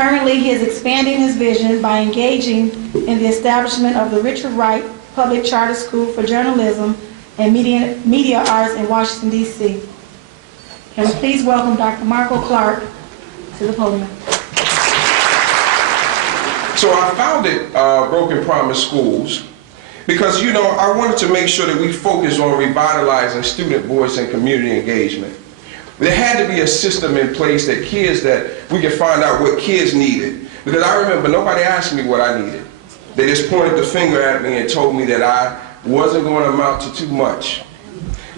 Currently, he is expanding his vision by engaging in the establishment of the Richard Wright Public Charter School for Journalism and Media Arts in Washington, D.C. Can we please welcome Dr. Marco Clark to the podium. So I founded Broken Promise Schools because, you know, I wanted to make sure that we focus on revitalizing student voice and community engagement. There had to be a system in place that we could find out what kids needed. Because I remember nobody asked me what I needed. They just pointed the finger at me and told me that I wasn't going to amount to too much.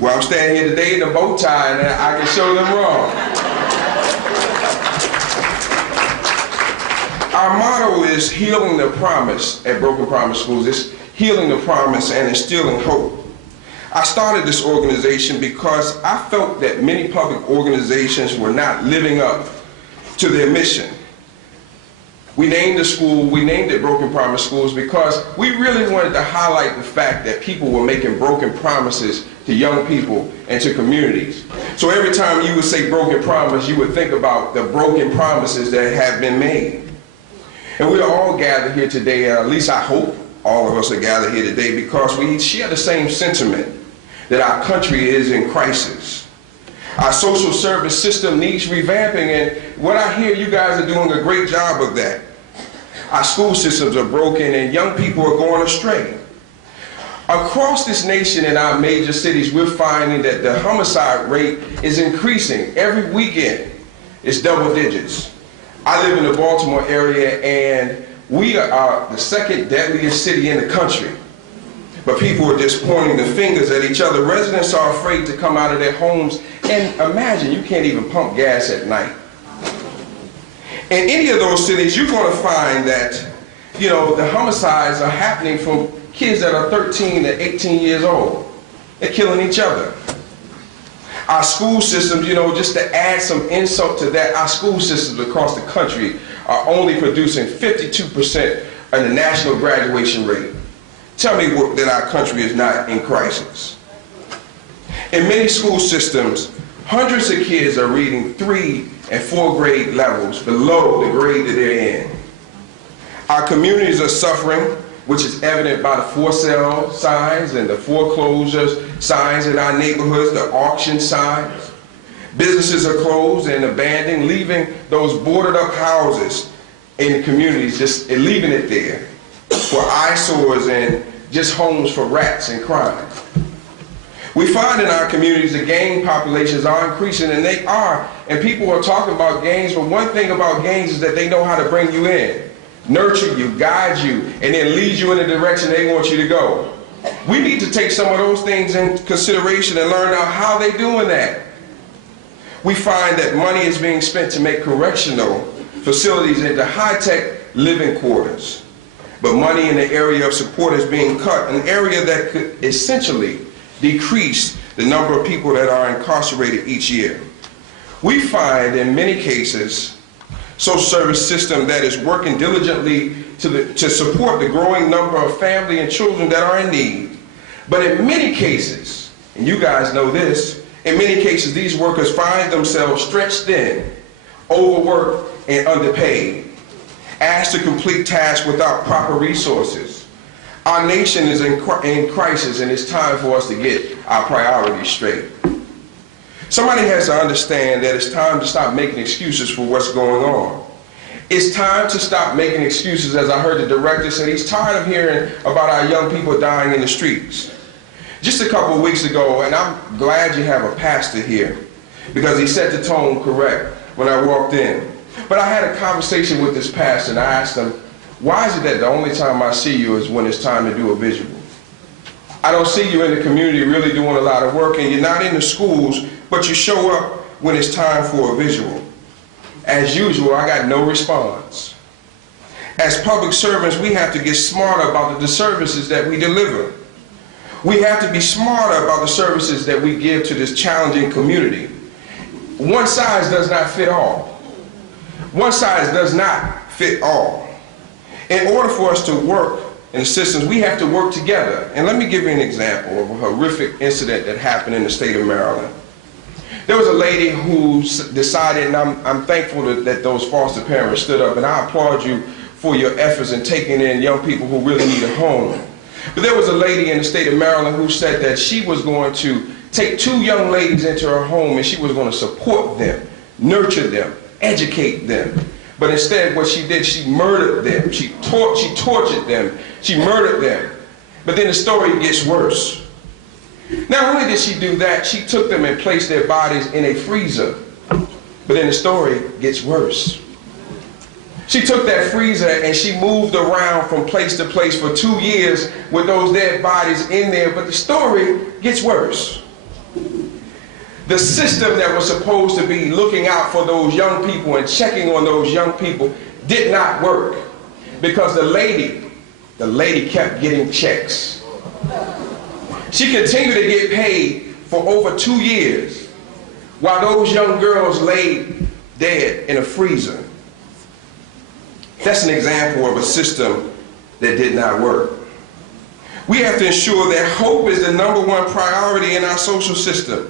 Well, I'm standing here today in a bow tie and I can show them wrong. Our motto is healing the promise at Broken Promise Schools. It's healing the promise and instilling hope. I started this organization because I felt that many public organizations were not living up to their mission. We named the school, we named it Broken Promise Schools because we really wanted to highlight the fact that people were making broken promises to young people and to communities. So every time you would say broken promise, you would think about the broken promises that have been made. And we are all gathered here today, at least I hope all of us are gathered here today, because we share the same sentiment that our country is in crisis. Our social service system needs revamping, and what I hear, you guys are doing a great job of that. Our school systems are broken and young people are going astray. Across this nation in our major cities, we're finding that the homicide rate is increasing. Every weekend, it's double digits. I live in the Baltimore area, and we are the second deadliest city in the country. But people are just pointing the fingers at each other. Residents are afraid to come out of their homes. And imagine, you can't even pump gas at night. In any of those cities, you're going to find that, you know, the homicides are happening from kids that are 13 to 18 years old. They're killing each other. Our school systems, you know, just to add some insult to that, our school systems across the country are only producing 52% of the national graduation rate. Tell me that our country is not in crisis. In many school systems, hundreds of kids are reading 3 and 4 grade levels below the grade that they're in. Our communities are suffering, which is evident by the for sale signs and the foreclosures signs in our neighborhoods, the auction signs. Businesses are closed and abandoned, leaving those boarded up houses in the communities, just leaving it there for eyesores and just homes for rats and crime. We find in our communities the gang populations are increasing, and they are, and people are talking about gangs, but one thing about gangs is that they know how to bring you in, nurture you, guide you, and then lead you in the direction they want you to go. We need to take some of those things into consideration and learn out how they're doing that. We find that money is being spent to make correctional facilities into high-tech living quarters. But money in the area of support is being cut, an area that could essentially decrease the number of people that are incarcerated each year. We find in many cases social service system that is working diligently to support the growing number of family and children that are in need. But in many cases, and you guys know this, in many cases these workers find themselves stretched thin, overworked and underpaid, asked to complete tasks without proper resources. Our nation is in crisis, and it's time for us to get our priorities straight. Somebody has to understand that it's time to stop making excuses for what's going on. It's time to stop making excuses, as I heard the director say. He's tired of hearing about our young people dying in the streets. Just a couple of weeks ago, and I'm glad you have a pastor here, because he set the tone correct when I walked in. But I had a conversation with this pastor, and I asked him, why is it that the only time I see you is when it's time to do a visual? I don't see you in the community really doing a lot of work, and you're not in the schools, but you show up when it's time for a visual. As usual, I got no response. As public servants, we have to get smarter about the services that we deliver. We have to be smarter about the services that we give to this challenging community. One size does not fit all. One size does not fit all. In order for us to work in the systems, we have to work together. And let me give you an example of a horrific incident that happened in the state of Maryland. There was a lady who decided, and I'm thankful that those foster parents stood up, and I applaud you for your efforts in taking in young people who really need a home. But there was a lady in the state of Maryland who said that she was going to take 2 young ladies into her home and she was going to support them, nurture them, educate them. But instead what she did, she murdered them. She tortured them. She murdered them. But then the story gets worse. Not only did she do that, she took them and placed their bodies in a freezer. But then the story gets worse. She took that freezer and she moved around from place to place for 2 years with those dead bodies in there. But the story gets worse. The system that was supposed to be looking out for those young people and checking on those young people did not work, because the lady kept getting checks. She continued to get paid for over 2 years while those young girls lay dead in a freezer. That's an example of a system that did not work. We have to ensure that hope is the #1 priority in our social system.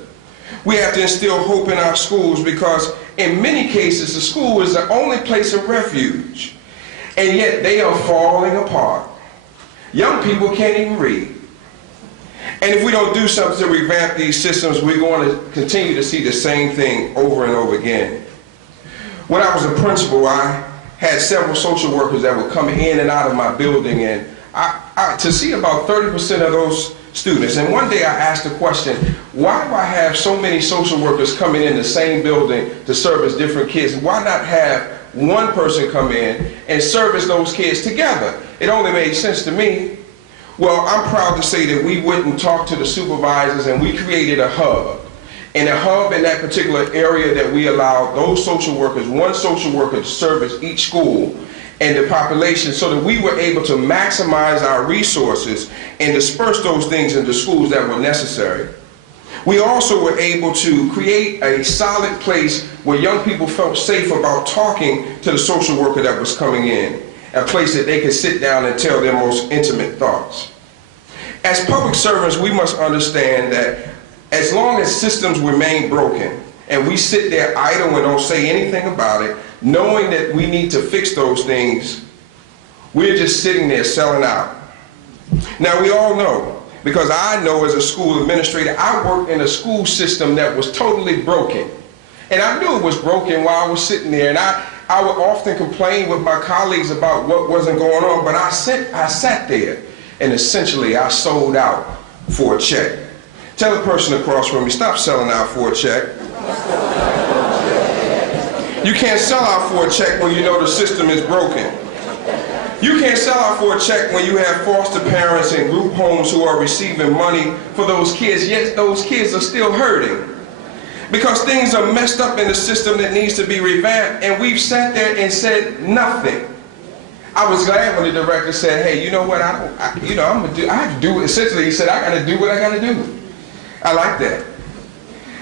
We have to instill hope in our schools, because in many cases the school is the only place of refuge, and yet they are falling apart. Young people can't even read. And if we don't do something to revamp these systems, we're going to continue to see the same thing over and over again. When I was a principal, I had several social workers that would come in and out of my building, and to see about 30% of those students. And one day I asked the question, why do I have so many social workers coming in the same building to service different kids? Why not have one person come in and service those kids together? It only made sense to me. Well, I'm proud to say that we went and talked to the supervisors and we created a hub. And a hub in that particular area that we allowed those social workers, one social worker to service each school and the population, so that we were able to maximize our resources and disperse those things into schools that were necessary. We also were able to create a solid place where young people felt safe about talking to the social worker that was coming in, a place that they could sit down and tell their most intimate thoughts. As public servants, we must understand that as long as systems remain broken and we sit there idle and don't say anything about it, knowing that we need to fix those things, we're just sitting there selling out. Now, we all know, because I know as a school administrator, I worked in a school system that was totally broken. And I knew it was broken while I was sitting there, and I would often complain with my colleagues about what wasn't going on, but I sat there and essentially I sold out for a check. Tell the person across from me, stop selling out for a check. You can't sell out for a check when you know the system is broken. You can't sell out for a check when you have foster parents and group homes who are receiving money for those kids, yet those kids are still hurting. Because things are messed up in the system that needs to be revamped, and we've sat there and said nothing. I was glad when the director said, hey, you know what, I have to do it. Essentially, he said, I got to do what I got to do. I like that.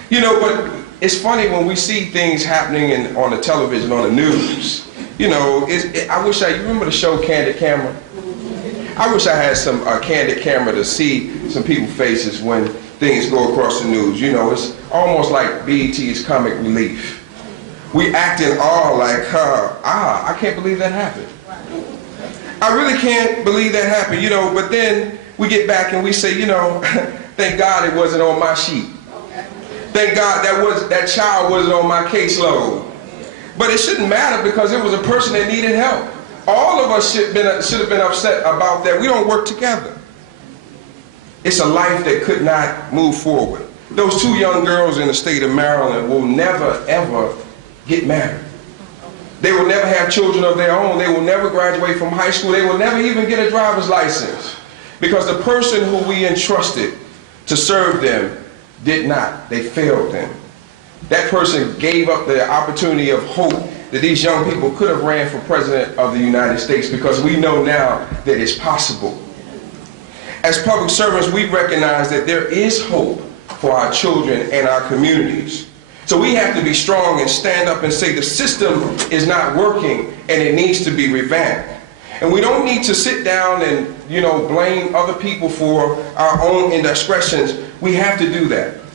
You know, but it's funny when we see things happening on the television, on the news. You know, you remember the show Candid Camera? I wish I had some candid camera to see some people's faces when things go across the news. You know, it's almost like BET's comic relief. We act in awe like, I can't believe that happened. I really can't believe that happened, you know, but then we get back and we say, you know, thank God it wasn't on my sheet. Thank God that child wasn't on my caseload. But it shouldn't matter, because it was a person that needed help. All of us should have been upset about that. We don't work together. It's a life that could not move forward. Those 2 young girls in the state of Maryland will never, ever get married. They will never have children of their own. They will never graduate from high school. They will never even get a driver's license, because the person who we entrusted to serve them did not. They failed them. That person gave up the opportunity of hope that these young people could have ran for president of the United States, because we know now that it's possible. As public servants, we recognize that there is hope for our children and our communities. So we have to be strong and stand up and say the system is not working and it needs to be revamped. And we don't need to sit down and, blame other people for our own indiscretions. We have to do that.